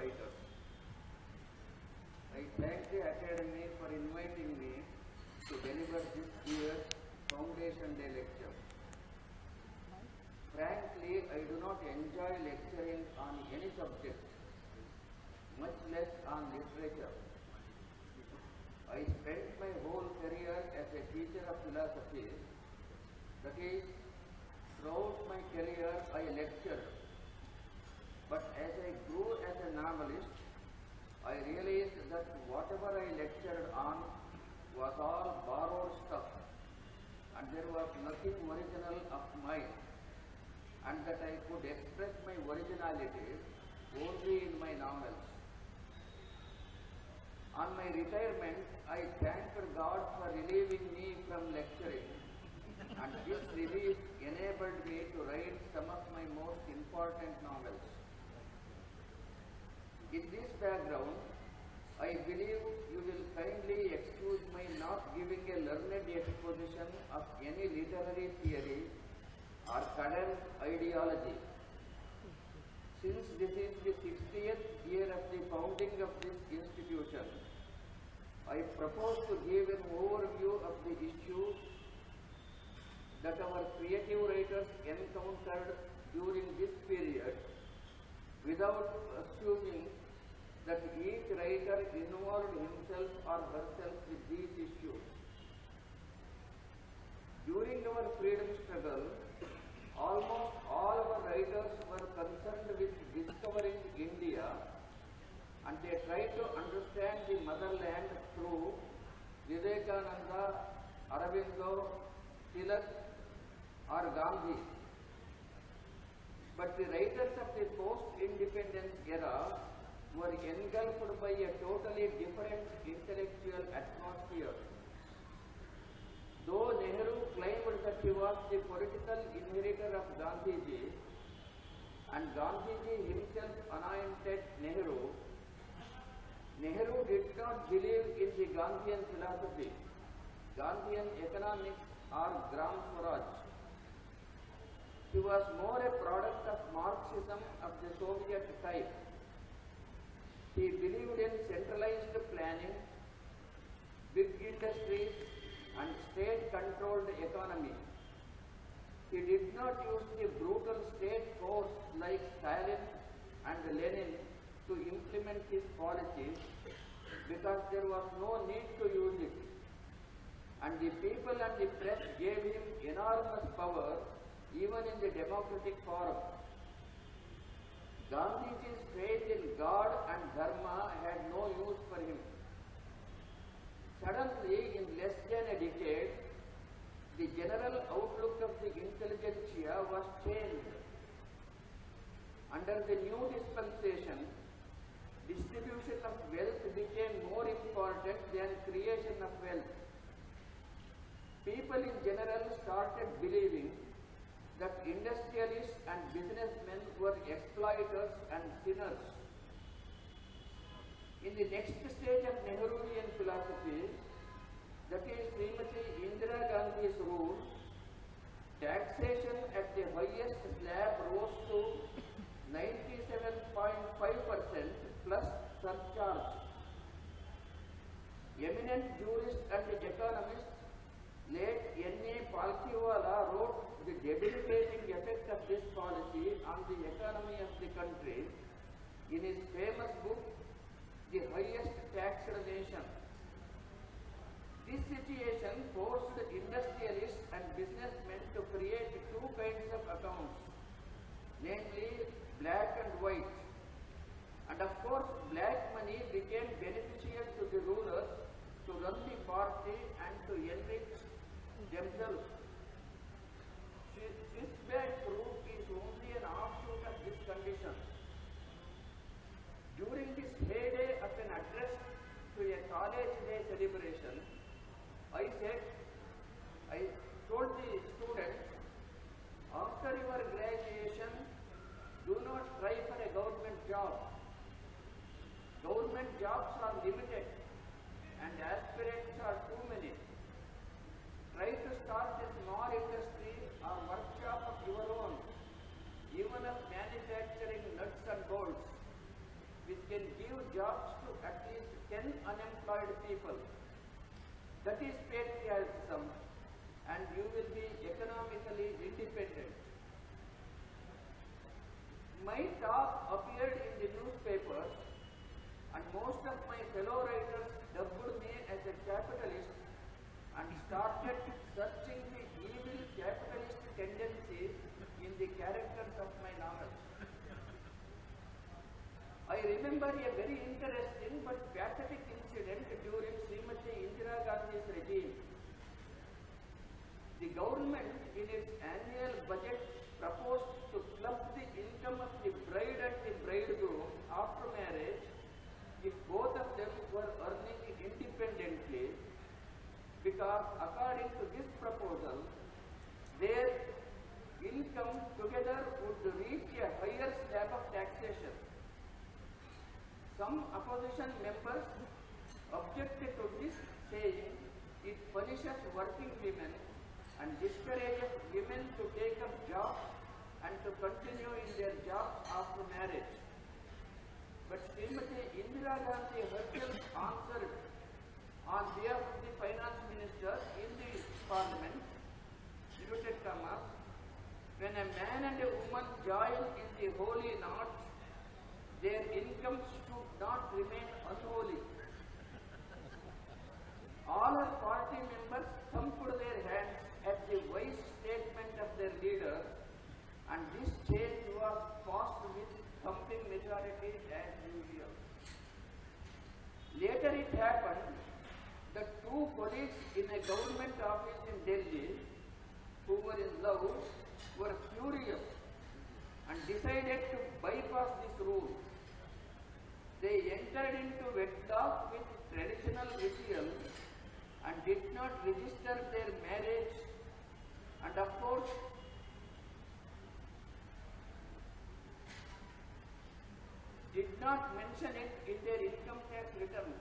writers. I thank the Academy for inviting me to deliver this year's Foundation Day lecture. Frankly, I do not enjoy lecturing on any subject, much less on literature. I spent my whole career as a teacher of philosophy. That is, throughout my career I lectured. But as I grew as a novelist, I realized that whatever I lectured on was all borrowed stuff, and there was nothing original of mine, and that I could express my originality only in my novels. On my retirement, I thanked God for relieving me from lecturing, and this relief enabled me to write some of my most important novels. In this background, I believe you will kindly excuse my not giving a learned exposition of any literary theory or current ideology. Since this is the 60th year of the founding of this institution, I propose to give an overview of the issues that our creative writers encountered during this period without assuming that each writer involved himself or herself with these issues. During our freedom struggle, almost all our writers were concerned with discovering India, and they tried to understand the motherland through Vivekananda, Aurobindo, Tilak or Gandhi. But the writers of the post-independence era were engulfed by a totally different intellectual atmosphere. Though Nehru claimed that he was the political inheritor of Gandhiji, and Gandhiji himself anointed Nehru, Nehru did not believe in the Gandhian philosophy, Gandhian economics or Gram Swaraj. He was more a product of Marxism of the Soviet type. He believed in centralized planning, big industries and state-controlled economy. He did not use the brutal state force like Stalin and Lenin to implement his policies because there was no need to use it. And the people and the press gave him enormous power even in the democratic forum. Gandhiji's faith in God and Dharma had no use for him. Suddenly, in less than a decade, the general outlook of the intelligentsia was changed. Under the new dispensation, distribution of wealth became more important than creation of wealth. People in general started believing that industrialists and businessmen were exploiters and sinners. In the next stage of Nehruvian philosophy, that is Srimati Indira Gandhi's rule, taxation at the highest slab rose to 97.5% plus surcharge. Eminent jurists and economists, late N.A. Palkhiwala wrote the debilitating effect of this policy on the economy of the country in his famous book, The Highest Taxed Nation. This situation forced industrialists and businessmen to create two kinds of accounts, namely black and white. And of course, black money became beneficial to the rulers to run the party and to enrich themselves. This bad fruit is only an offshoot of this condition. During this heyday of an address to a college day celebration, I told the students, after your graduation, do not try for a government job. Government jobs are limited and aspirants are too many. Try to start a small industry or workshop of your own, even of manufacturing nuts and bolts, which can jobs to at least 10 unemployed people. That is patriotism, and you will be economically independent. My talk appeared in the newspapers, and most of my fellow writers dubbed me as a capitalist and started searching the evil capitalist tendencies in the characters of my novels. I remember a very interesting but pathetic incident during Srimati Indira Gandhi's regime. The government in its annual budget proposed to club the income of the bride and the bridegroom after marriage if both of them were earning independently, because according to this proposal, their income together would reach a higher slab of taxation. Some opposition members objected to this, saying it punishes working women and discourages women to take up jobs and to continue in their jobs after marriage. But Srimati Indira Gandhi herself answered on behalf of the finance minister in the parliament, inverted commas, when a man and a woman join in the holy knot, their incomes should not remain unholy. All our party members thumped their hands at the wise statement of their leader, and this change was passed with thumping majority as usual. Later it happened that two colleagues in a government office in Delhi who were in love were furious and decided to bypass this rule. They entered into wedlock with traditional ritual and did not register their marriage, and of course did not mention it in their income tax returns.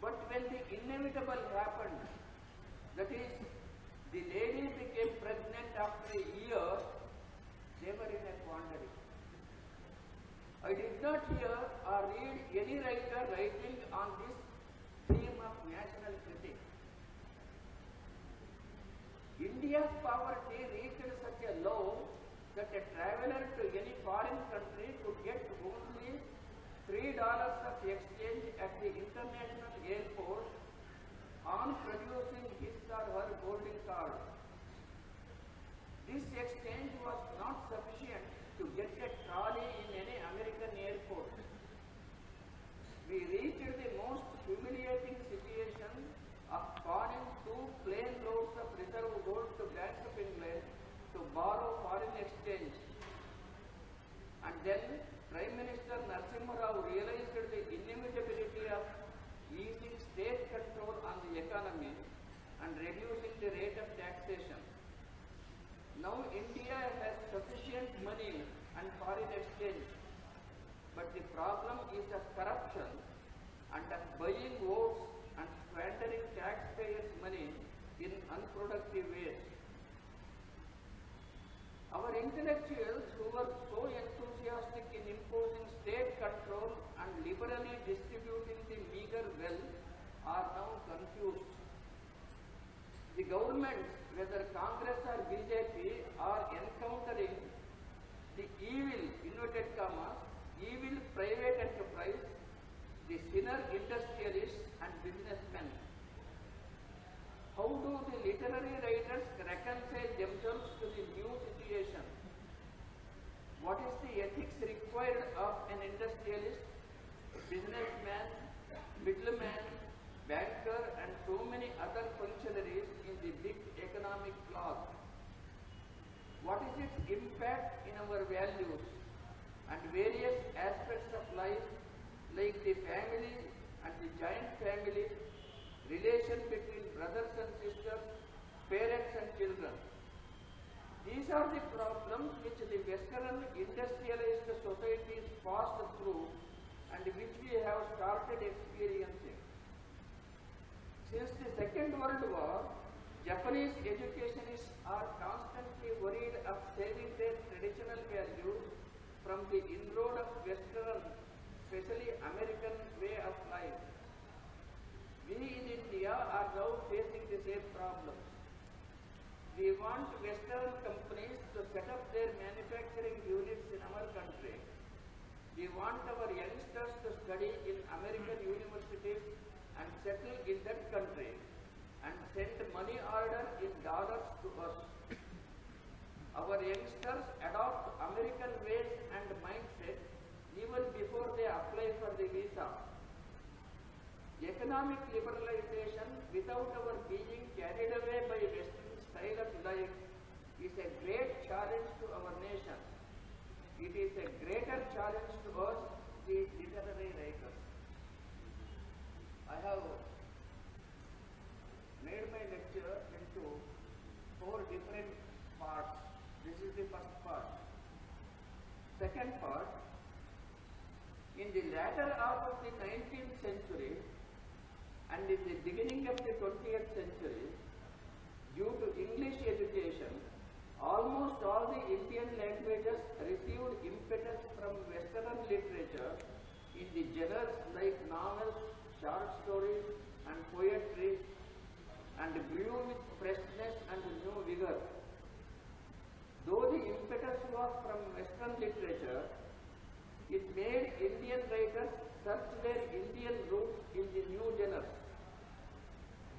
But when the inevitable happened, that is, the lady became pregnant after a year, they were in a quandary. I did not hear or read any writer writing on this theme of national critique. India's poverty reached such a low that a traveler to any foreign country could get only $3 of exchange at the international airport on producing his or her boarding card. This exchange was not sufficient to get a trolley in any American airport. We reached the most humiliating situation of pawning 2 plain loads of reserve gold to Bank of England to borrow foreign exchange. And then Prime Minister Narasimha Rao realized the inevitability of easing state control on the economy and reducing the rate of taxation. Now India has sufficient money and foreign exchange, but the problem is of corruption and of buying votes and squandering taxpayers' money in unproductive ways. Our intellectuals who were so enthusiastic in imposing state control and liberally distributing the meager wealth are now confused. The governments, whether Congress or BJP, are encountering the evil, inverted commas, evil private enterprise, the sinner industrialists and businessmen. How do the literary writers reconcile themselves to the new situation? What is the ethics required of an industrialist, businessman, middleman, banker and so many other functionaries in the big economic cloth? What is its impact in our values and various aspects of life, like the family and the joint family, relation between brothers and sisters, parents and children? These are the problems which the Western industrialized societies passed through and which we have started experiencing. Since the Second World War, Japanese educationists are constantly worried of saving their traditional values from the inroad of Western want Western companies to set up their manufacturing units in our country. We want our youngsters to study in American universities and settle in that country and send money order in dollars to us. Our youngsters adopt American ways and mindset even before they apply for the visa. Economic liberalization without our being carried away by Western style of life is a great challenge to our nation. It is a greater challenge to us, the literary writers. I have made my lecture into 4 different parts. This is the first part. Second part, in the latter half of the 19th century and in the beginning of the 20th century, due to English education, almost all the Indian languages received impetus from Western literature in the genres like novels, short stories and poetry, and grew with freshness and new vigor. Though the impetus was from Western literature, it made Indian writers search their Indian roots in the new genres.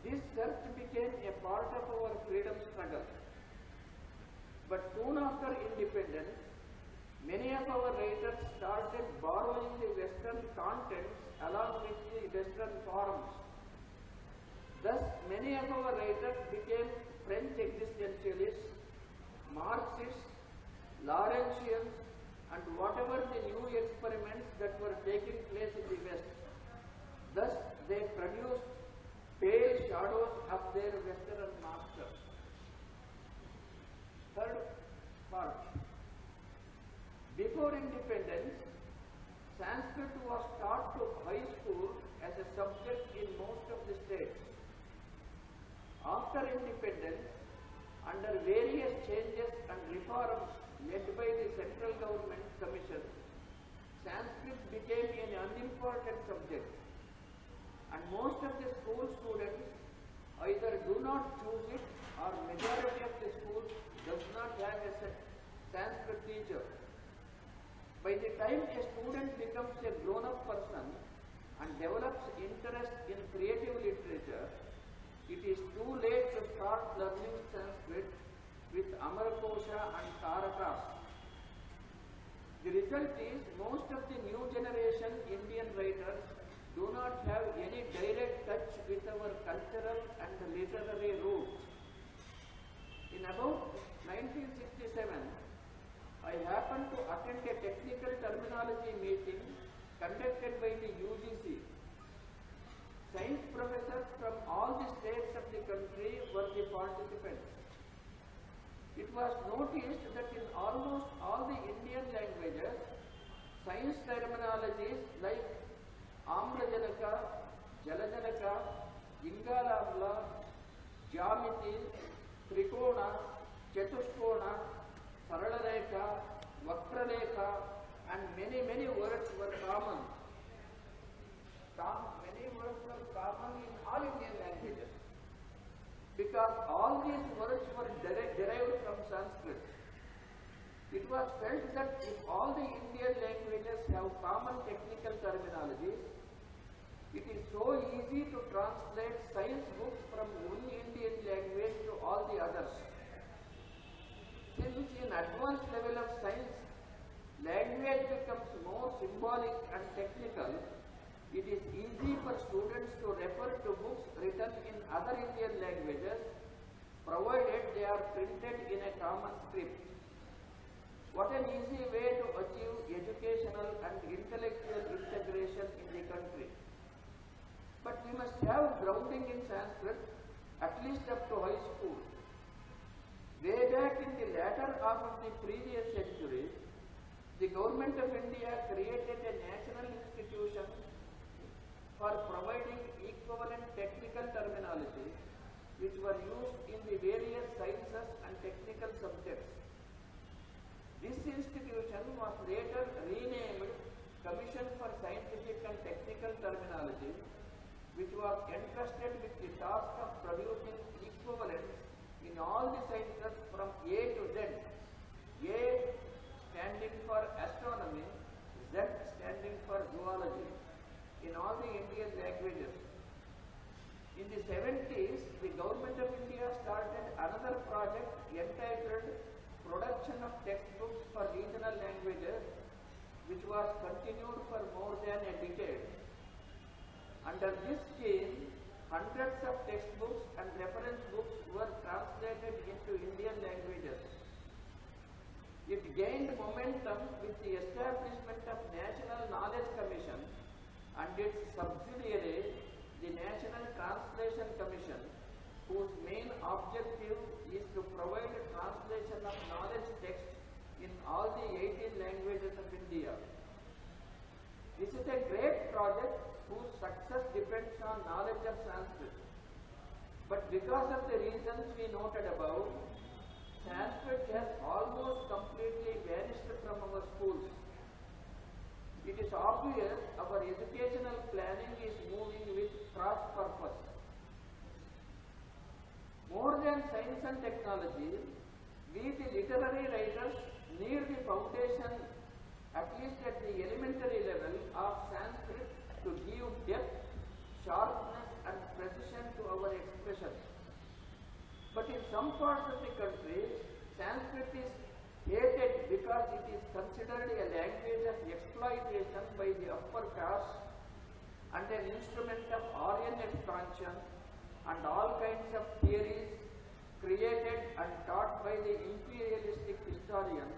This search became a part of our freedom struggle. But soon after independence, many of our writers started borrowing the Western contents along with the Western forms. Thus, many of our writers became French existentialists, Marxists, Lawrencians, and whatever the new experiments that were taking place in the West. Thus, they produced pale shadows of their Western masters. Third part. Before independence, Sanskrit was taught to high school as a subject in most of the states. After independence, under various changes and reforms led by the central government commission, Sanskrit became an unimportant subject, and most of the school students either do not choose it or majority of the schools does not have a Sanskrit teacher. By the time a student becomes a grown-up person and develops interest in creative literature, it is too late to start learning Sanskrit with Amarkosha and Tarakas. The result is most of the new generation Indian writers do not have any direct touch with our cultural and literary roots. In about 1967, I happened to attend a technical terminology meeting conducted by the UGC. Science professors from all the states of the country were the participants. It was noticed that in almost all the Indian languages, science terminologies like Amrajanaka, Jalajanaka, Ingalamla, Geometry, Trikona, Chatushkona, Saralalekha, Vakralekha, and many words were common. Many words were common in all Indian languages, because all these words were derived from Sanskrit. It was felt that if all the Indian languages have common technical terminologies, it is so easy to translate science books from one Indian language to all the others. Since in advanced level of science, language becomes more symbolic and technical, it is easy for students to refer to books written in other Indian languages, provided they are printed in a common script. What an easy way to achieve educational and intellectual integration in the country. But we must have grounding in Sanskrit, at least up to high school. Way back in the latter half of the previous century, the government of India created a national institution for providing equivalent technical terminology which were used in the various sciences and technical subjects. This institution was later renamed Commission for Scientific and Technical Terminology, which was entrusted with the task of producing equivalents in all the sciences from A to Z. A standing for astronomy, Z standing for zoology in all the Indian languages. In the 70s, the Government of India started another project entitled Production of Textbooks for Regional Languages, which was continued for more than a decade. Under this scheme, hundreds of textbooks and reference books were translated into Indian languages. It gained momentum with the establishment of National Knowledge Commission and its subsidiary, the National Translation Commission, whose main objective is to provide translation of knowledge texts in all the 18 languages of India. This is a great project whose success depends on knowledge of Sanskrit. But because of the reasons we noted above, Sanskrit has almost completely vanished from our schools. It is obvious our educational planning is moving with cross purpose. More than science and technology, we the literary writers need the foundation, at least at the elementary level, of Sanskrit to give depth, sharpness and precision to our expression. But in some parts of the country, Sanskrit is hated because it is considered a language of exploitation by the upper caste and an instrument of Aryan expansion and all kinds of theories created and taught by the imperialistic historians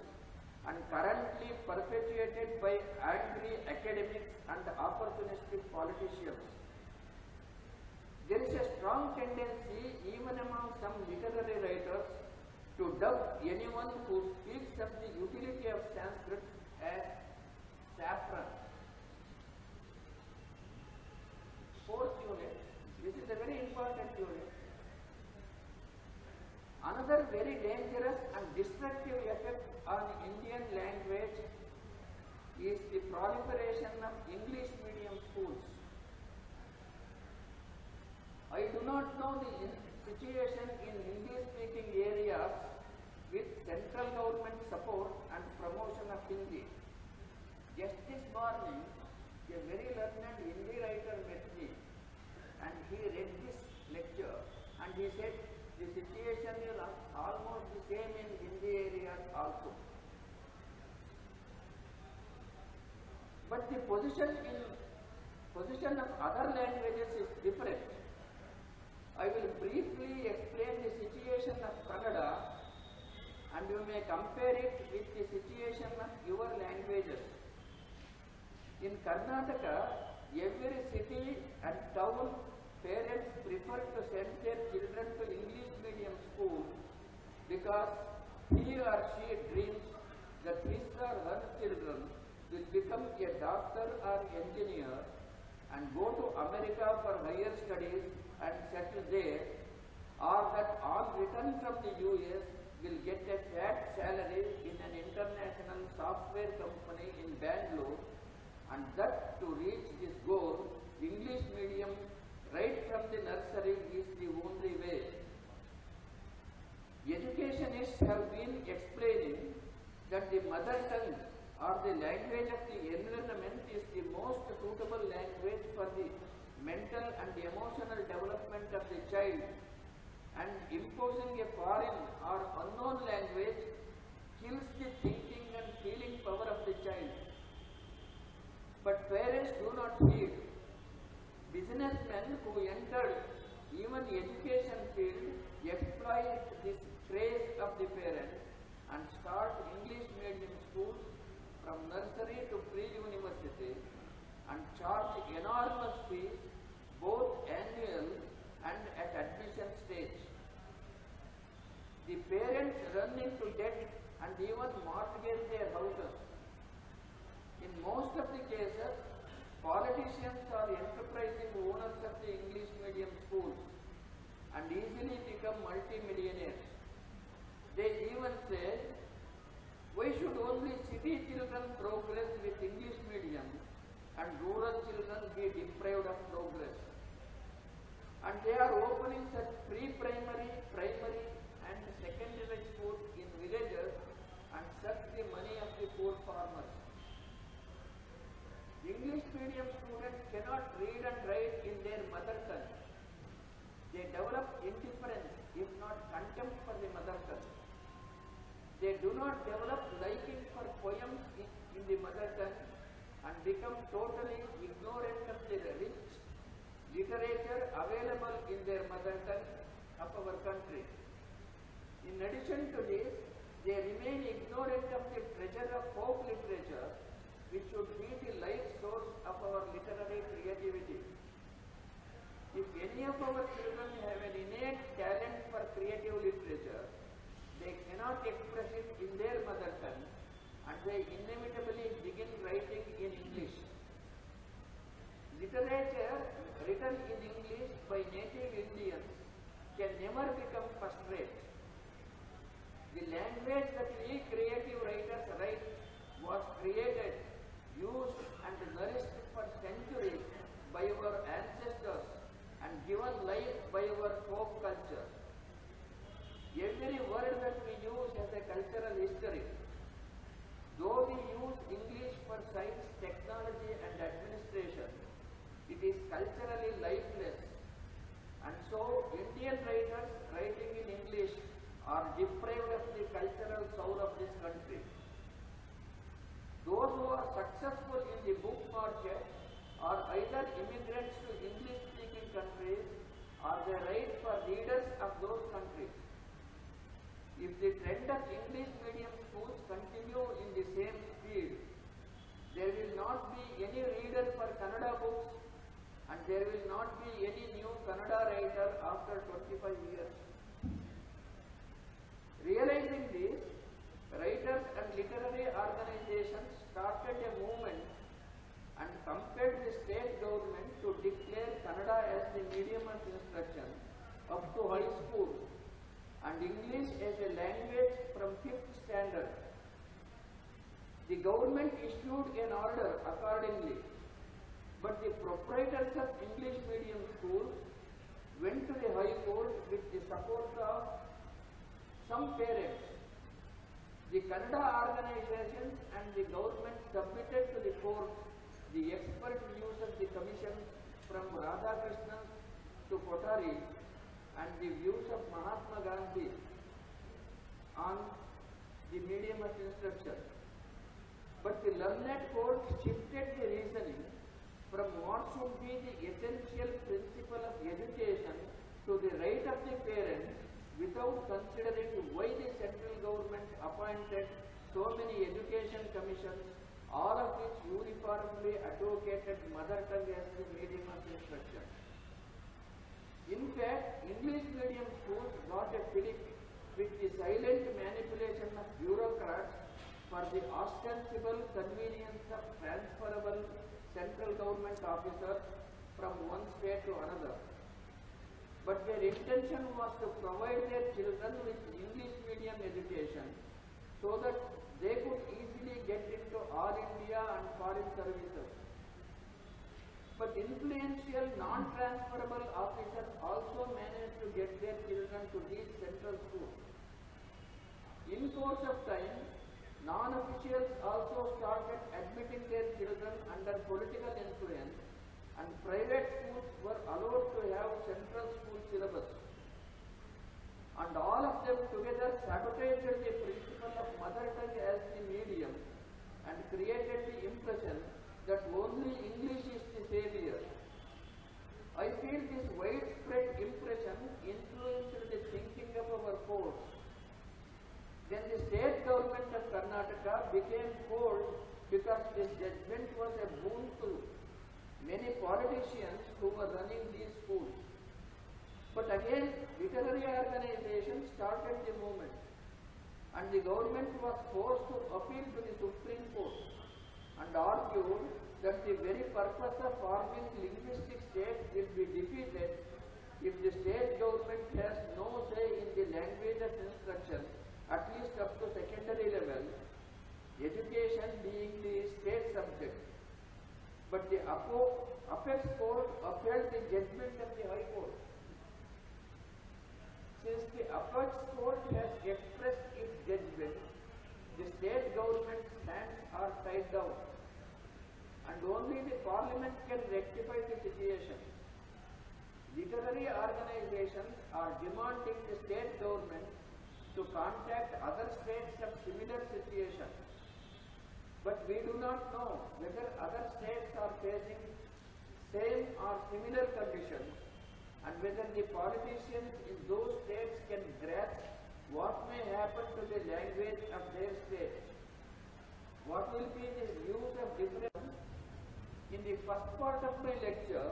and currently perpetuated by angry academics and opportunistic politicians. There is a strong tendency even among some literary writers to dub anyone who speaks of the utility of Sanskrit as saffron. Fourth unit. This is a very important unit. Another very dangerous and destructive effect on Indian language is the proliferation of English medium schools. I do not know the situation in Hindi-speaking areas with central government support and promotion of Hindi. Just this morning, a very learned Hindi writer met me and he read this lecture and he said the situation is almost the same in Hindi areas also. But the position of other languages is different. I will briefly explain the situation of Kannada and you may compare it with the situation of your languages. In Karnataka, every city and town parents prefer to send their children to English medium school because he or she dreams that his or her children will become a doctor or engineer and go to America for higher studies and settle there, or that on return from the US will get a fat salary in an international software company in Bangalore, and that to reach this goal, English medium right from the nursery is the only way. Educationists have been explaining that the mother tongue or the language of the environment is the most suitable language for the mental and emotional development of the child, and imposing a foreign or unknown language kills the thinking and feeling power of the child. But parents do not heed. Businessmen who entered even education field exploit this craze of the parents and start English medium schools from nursery to pre-university and charge enormous fees both annual and at admission stage. The parents run into debt and even mortgage their houses. In most of the cases, politicians are enterprising owners of the English medium schools and easily become multi-millionaires. They even say, why should only city children progress with English medium and rural children be deprived of progress? And they are opening such pre-primary, primary and secondary schools medium students cannot read and write in their mother tongue. They develop indifference, if not contempt for the mother tongue. They do not develop liking for poems in the mother tongue and become totally ignorant of the rich literature available in their mother tongue of our country. In addition to this, they remain ignorant of the treasure of folk literature, which should be the life source of our literary creativity. If any of our children have an innate talent for creative literature, they cannot express it in their mother tongue, and they inevitably begin writing in English. Literature written in English by native Indians can never become first rate. The language that we creative writers write was created, used and nourished for centuries by our ancestors and given life by our folk culture. Every word that we use has a cultural history. Though we use English for science, technology and administration, it is culturally lifeless. And so, Indian writers writing in English are deprived of the cultural soul of this country. Those who are successful in the book market are either immigrants to English-speaking countries or they write for readers of those countries. If the trend of English medium schools continue in the same speed, there will not be any reader for Kannada books and there will not be any new Kannada writer after 25 years. Realizing this, writers and literary organizations started a movement and compelled the state government to declare Kannada as the medium of instruction up to high school and English as a language from 5th standard. The government issued an order accordingly, but the proprietors of English medium schools went to the High Court with the support of some parents. The Kannada organizations and the government submitted to the court the expert views of the commission from Radhakrishnan to Kothari and the views of Mahatma Gandhi on the medium of instruction. But the learned court shifted the reasoning from what should be the essential principle of education to the right of the parent without considering why the central government appointed so many education commissions, all of which uniformly advocated mother tongue as the medium of instruction. In fact, English medium schools got a fillip with the silent manipulation of bureaucrats for the ostensible convenience of transferable central government officers from one state to another. But their intention was to provide their children with English medium education so that they could easily get into all India and foreign services. But influential, non-transferable officers also managed to get their children to these central schools. In course of time, non-officials also started admitting their children under political influence, and private schools were allowed to have central school syllabus. And all of them together sabotaged the principle of mother tongue as the medium and created the impression that only English is the savior. I feel this widespread impression influenced the thinking of our courts. Then the state government of Karnataka became cold because this judgment was a boon to many politicians who were running these schools. But again, literary organizations started the movement and the government was forced to appeal to the Supreme Court and argued that the very purpose of forming linguistic states will be defeated if the state government has no say in the language of instruction, at least up to secondary level, education being the state subject. But the Apex Court upheld the judgment of the High Court. Since the Apex Court has expressed its judgment, the state government's hands are tied down. and only the Parliament can rectify the situation. Literary organizations are demanding the state government to contact other states of similar situation. But we do not know whether other states are facing same or similar conditions and whether the politicians in those states can grasp what may happen to the language of their state. What will be the views of different? In the first part of my lecture,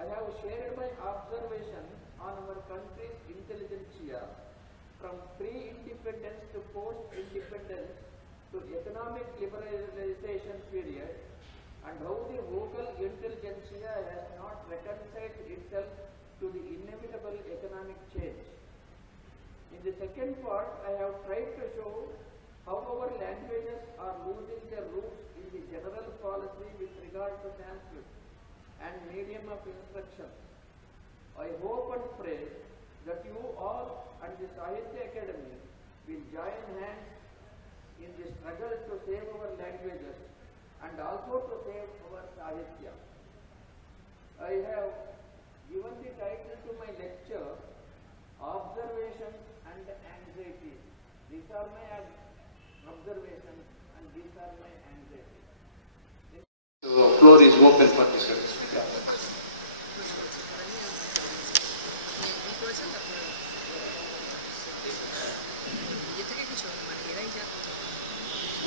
I have shared my observation on our country's intelligentsia from pre-independence to post-independence to economic liberalization period, and how the vocal intelligentsia has not reconciled itself to the inevitable economic change. In the second part, I have tried to show how our languages are losing their roots in the general policy with regard to Sanskrit and medium of instruction. I hope and pray that you all and the Sahitya Academy will join hands in the struggle to save our languages and also to save our Sahitya. I have given the title to my lecture, Observations and Anxieties. These are my observations and these are my anxieties. The floor is open for discussion.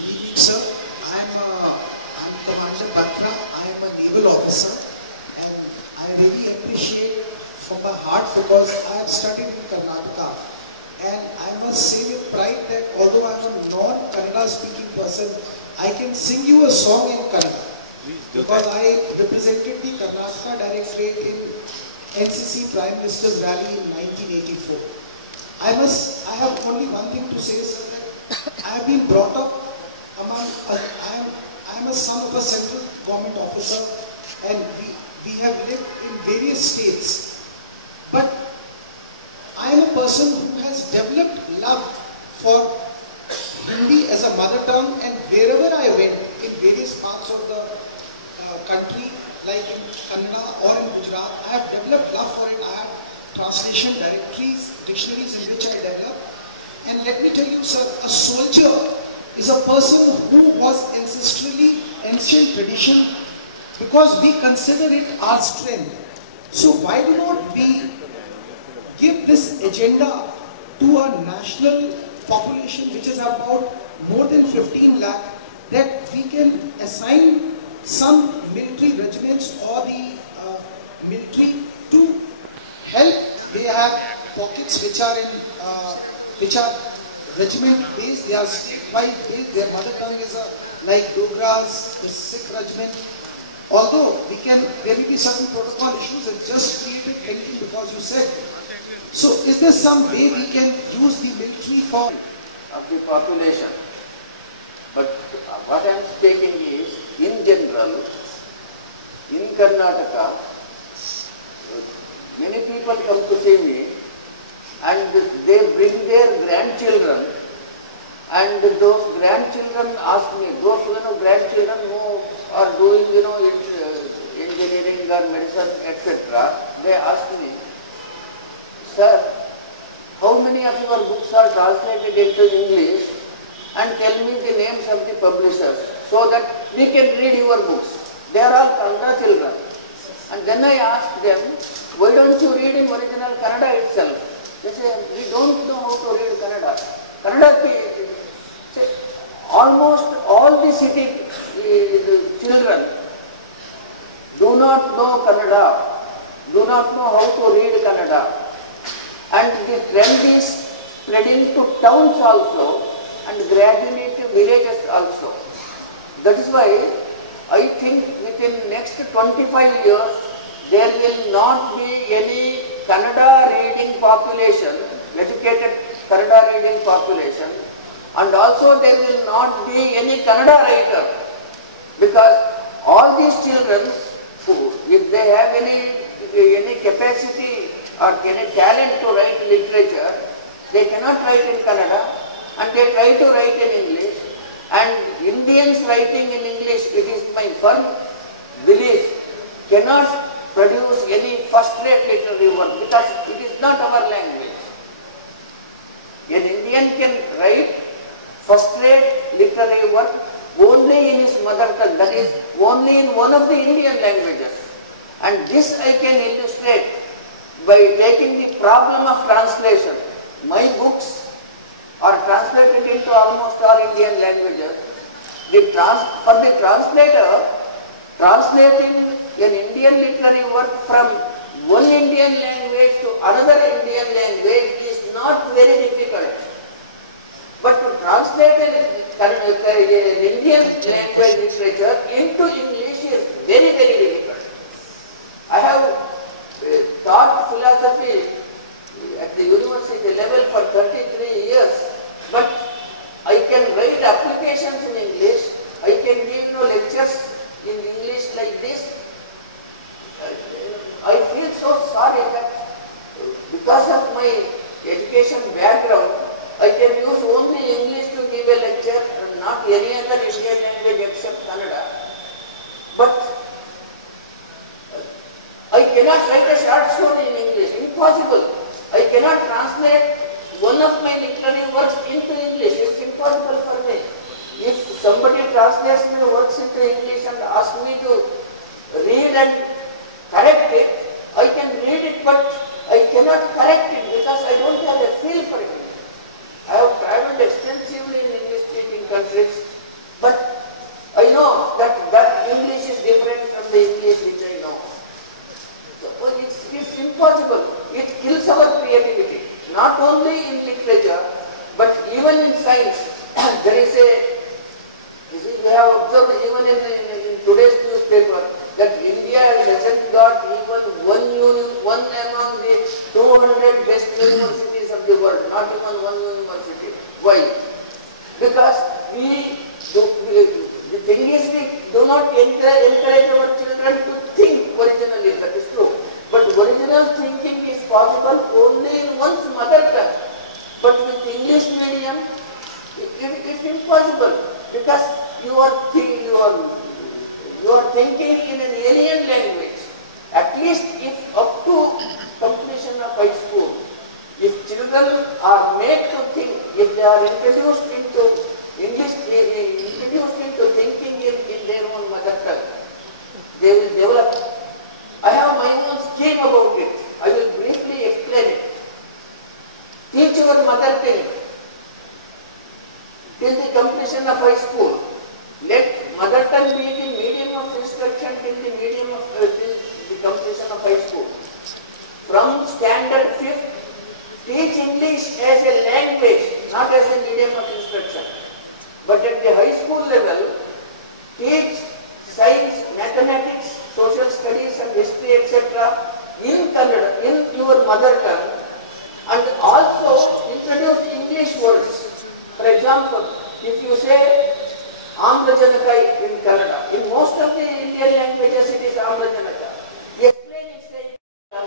Good evening, sir. I'm Commander Batra. I am a naval officer, and I really appreciate from my heart because I have studied in Karnataka, and I must say with pride that although I am a non-Kannada speaking person, I can sing you a song in Kannada because I represented the Karnataka Directorate in NCC Prime Minister's Rally in 1984. I have only one thing to say, sir, that I have been brought up among, I am a son of a central government officer, and we have lived in various states. But I am a person who has developed love for Hindi as a mother tongue, and wherever I went in various parts of the country, like in Kannada or in Gujarat, I have developed love for it. I have translation directories, dictionaries in which I developed. And let me tell you, sir, a soldier is a person who was ancestrally ancient tradition because we consider it our strength. So why do not we give this agenda to a national population which is about more than 15 lakh, that we can assign some military regiments or the military to help. They have pockets which are regiment based, they are state-wide based, their mother tongue is like Dogras, the Sikh regiment. Although there will be certain protocol issues, it's just created thinking because you said. So is there some way we can use the military for of the population? But what I am speaking is, in general, in Karnataka, many people come to see me and they bring their grandchildren, and those grandchildren ask me, those grandchildren who are doing engineering or medicine, etc., they ask me, sir, how many of your books are translated into English, and tell me the names of the publishers so that we can read your books. They are all Kannada children. And then I asked them, why don't you read in original Kannada itself? They say, we don't know how to read Kannada. Almost all the city children do not know Kannada, do not know how to read Kannada. And the trend is spreading to towns also and gradually to villages also. That is why I think within next 25 years there will not be any Kannada reading population, educated Kannada reading population, and also there will not be any Kannada writer, because all these children, if they have any capacity or any talent to write literature, they cannot write in Kannada and they try to write in English. And Indians writing in English, it is my firm belief cannot produce any first-rate literary work because it is not our language. An Indian can write first-rate literary work only in his mother tongue, that is, only in one of the Indian languages. And this I can illustrate by taking the problem of translation. My books are translated into almost all Indian languages. For the translator, translating an Indian literary work from one Indian language to another Indian language is not very difficult. But to translate an Indian language literature into English is very, very difficult. I have taught philosophy at the university level for 33 years, but I can write applications in English, I can give lectures in English like this. I feel so sorry that because of my education background, I can use only English to give a lecture and not any other Indian language except Kannada. But I cannot write a short story in English, impossible. I cannot translate one of my literary works into English, it's impossible for me. If somebody translates my works into English and asks me to read and correct it, I can read it, but I cannot correct it because I don't have a feel for it. I have traveled extensively in English-speaking countries, but I know that English is different from the English which I know. So it's impossible. It kills our creativity, not only in literature, but even in science. There is we have observed even in today's newspaper that India hasn't got even one among the 200 best universities of the world, not even one university. Why? Because the thing is, we do not encourage our children to think originally, that is true. But original thinking is possible only in one's mother tongue. But with English medium, it's impossible because you are thinking in an alien language. At least if up to completion of high school, if children are made to think, if they are introduced into English, introduced into thinking in their own mother tongue, they will develop. I have my own scheme about it. I will briefly explain it. Teach your mother tongue till the completion of high school. Let mother tongue be the medium of instruction till the completion of high school. From standard 5th, teach English as a language, not as a medium of instruction. But at the high school level, teach science, mathematics, social studies and history, etc. in Kannada, in your mother tongue, and also introduce English words. For example, if you say Amlajanaka in Kannada, in most of the Indian languages it is Amlajanaka. Explain it saying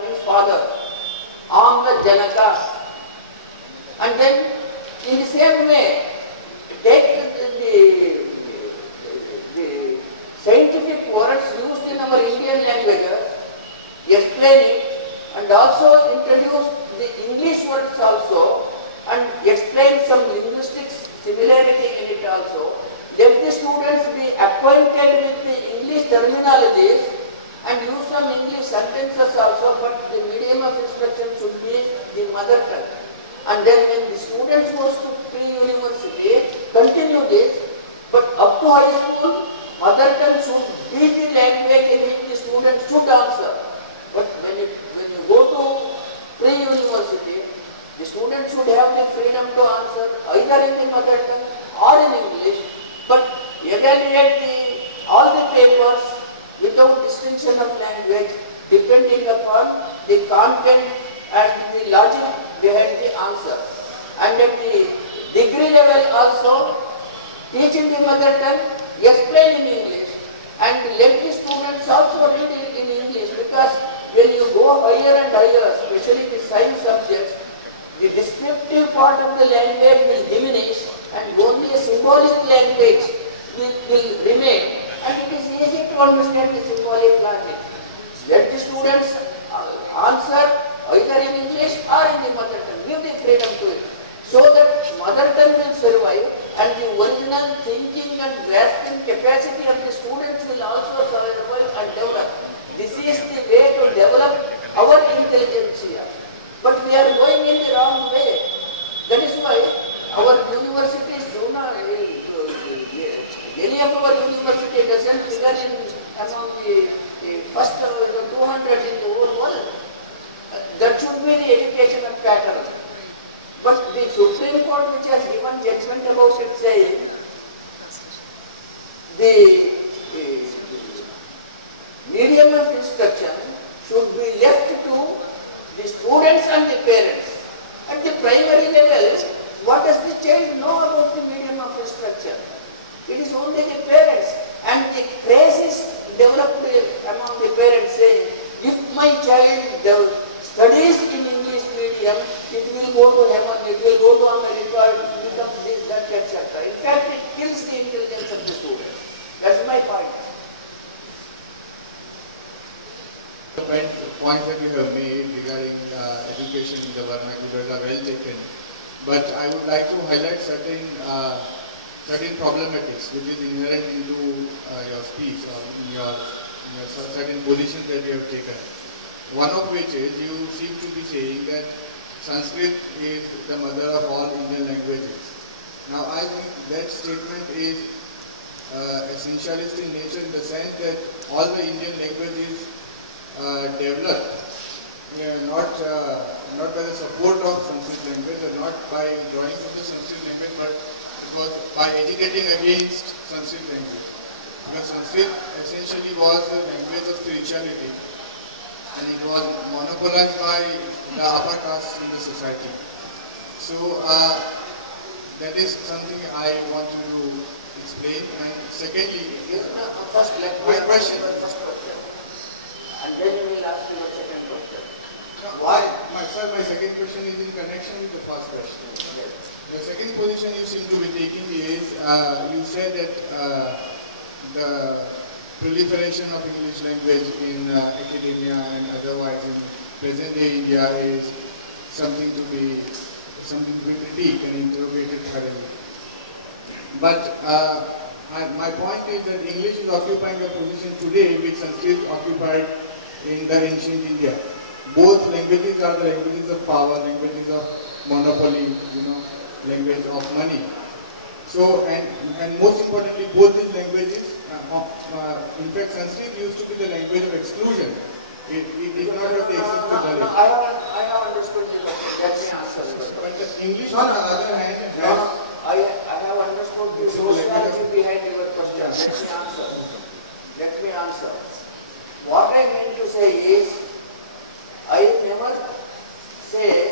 means father, Amlajanaka. And then in the same way, take the scientific words used in our Indian languages, explain it, and also introduce the English words also, and explain some linguistic similarity in it also. Let the students be acquainted with the English terminologies and use some English sentences also, but the medium of instruction should be the mother tongue. And then when the students goes to pre-university, continue this, but up to high school, mother tongue should be the language in which the students should answer. But when you go to pre-university, the students should have the freedom to answer either in the mother tongue or in English, but evaluate all the papers without distinction of language, depending upon the content and the logic behind the answer. And at the degree level also, teach in the mother tongue, explain in English, and let the students also read in English, because when you go higher and higher, especially the science subjects, the descriptive part of the language will diminish and only a symbolic language will remain, and it is easy to understand the symbolic logic. Let the students answer either in English or in the mother tongue. Give the freedom to it. So that mother tongue will survive and the original thinking and grasping capacity of the students will also survive and develop. This is the way to develop our intelligentsia. But we are going in the wrong way. That is why our universities do not, any of our university doesn't figure in among the first 200 in the whole world. That should be the educational pattern. But the Supreme Court, which has given judgment about it, saying the medium of instruction should be left to the students and the parents. At the primary level, what does the child know about the medium of instruction? It is only the parents, and the craze is developed among the parents saying, if my child studies in English medium, it will go to heaven, it will go to America, it will become this, that, etc. In fact, it kills the intelligence of the student. That's my point. The points that you have made regarding education in the vernacular are well taken, but I would like to highlight certain problematics which is inherent into your speech or in your certain positions that you have taken. One of which is you seem to be saying that Sanskrit is the mother of all Indian languages. Now I think that statement is essentialist in nature in the sense that all the Indian languages developed not by the support of Sanskrit language or not by drawing from the Sanskrit language, but it was by educating against Sanskrit language. Because Sanskrit essentially was the language of spirituality, and it was monopolized by the upper caste in the society. So that is something I want to explain. And secondly, my question. And then you will ask your second question. Why? Sir, my second question is in connection with the first question. Yes. The second position you seem to be taking is, you said that the proliferation of English language in academia and otherwise in present-day India is something to be critiqued and interrogated thoroughly. But my point is that English is occupying a position today which Sanskrit occupied in the ancient India. Both languages are the languages of power, languages of monopoly, language of money. So, and most importantly, both these languages, in fact, Sanskrit used to be the language of exclusion. It did not have the access to knowledge. I have understood the question. Let me answer the question. But the English, on the other hand, I have understood the sociology behind your question. Let me answer. What I mean to say is, I never say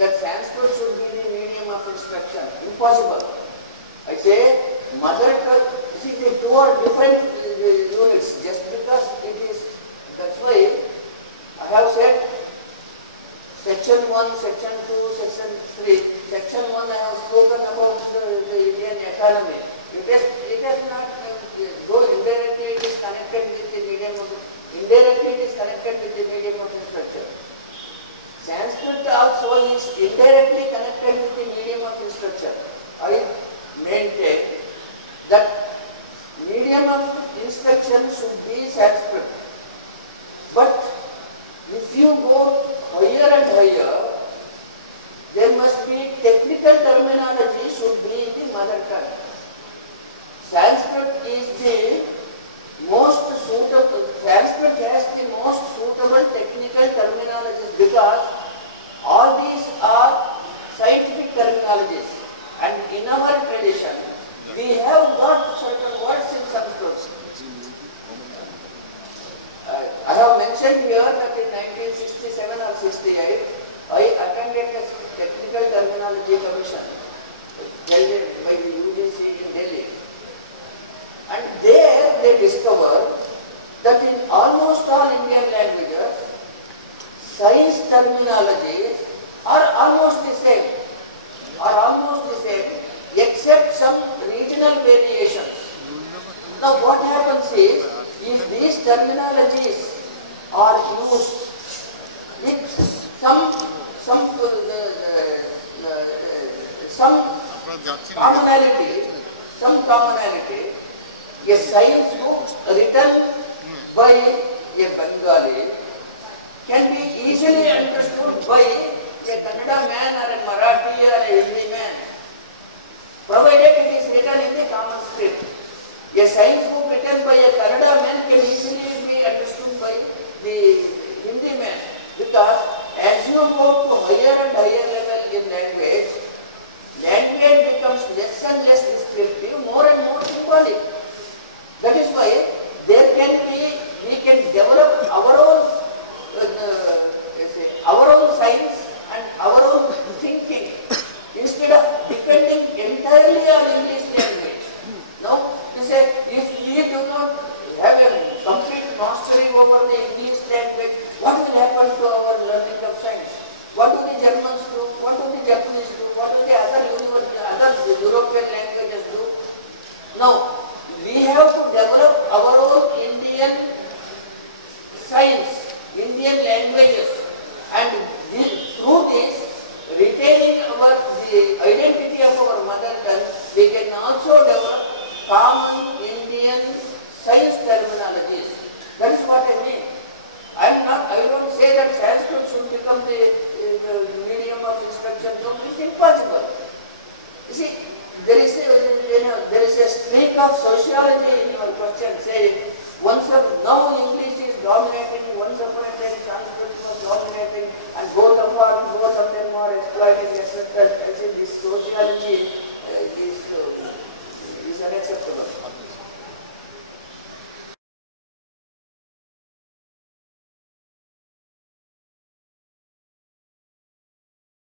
that Sanskrit should be the medium of instruction. Impossible. I say mother tongue. See, the two are different units. Just because it is, that's why I have said section 1, section 2, section 3. Section 1 I have spoken about the Indian economy. It has not, though indirectly it is connected with the medium of, indirectly it is connected with the medium of instruction. Sanskrit also is indirectly connected with the medium of instruction. I maintain that medium of instruction should be Sanskrit. But if you go higher and higher, there must be technical terminology should be in the mother tongue. Sanskrit is the most suitable, Sanskrit has the most suitable technical terminologies because all these are scientific terminologies. And in our tradition, we have got certain words in Sanskrit. I have mentioned here that in 1967 or 68, I attended a technical terminology commission held by the UGC in Delhi. And there they discovered that in almost all Indian languages, science terminologies are almost the same, except some regional variations. Now what happens is, if these terminologies are used with some commonality, a science book written by a Bengali can be easily understood by a Kannada man or a Marathi or a Hindi man, provided it is written in the common script. A science book written by a Kannada man can easily be understood by the Hindi man, because as you go to higher and higher level in language becomes less and less descriptive, more and more symbolic. That is why we can develop our own science and our own thinking instead of depending entirely on English language. Now, to say, if we do not have a complete mastery over the English language, what will happen to our learning of science? What do the Germans do? What do the Japanese do? What do the other European languages do? Now, we have to develop our own Indian science, Indian languages, and through this, retaining the identity of our mother tongue, we can also develop common Indian science terminologies. That is what I mean. I don't say that Sanskrit should become the medium of instruction. It's impossible. You see, there is a streak of sociology in your question saying now English is dominating, once upon a time Sanskrit was dominating, and both of them are exploiting, etc. As in this sociology